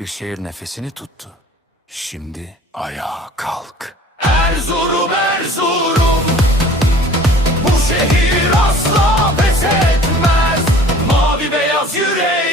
bir şehir nefesini tuttu. Şimdi ayağa kalk. Erzurum, Erzurum, bu şehir asla pes etmez. Mavi beyaz yürek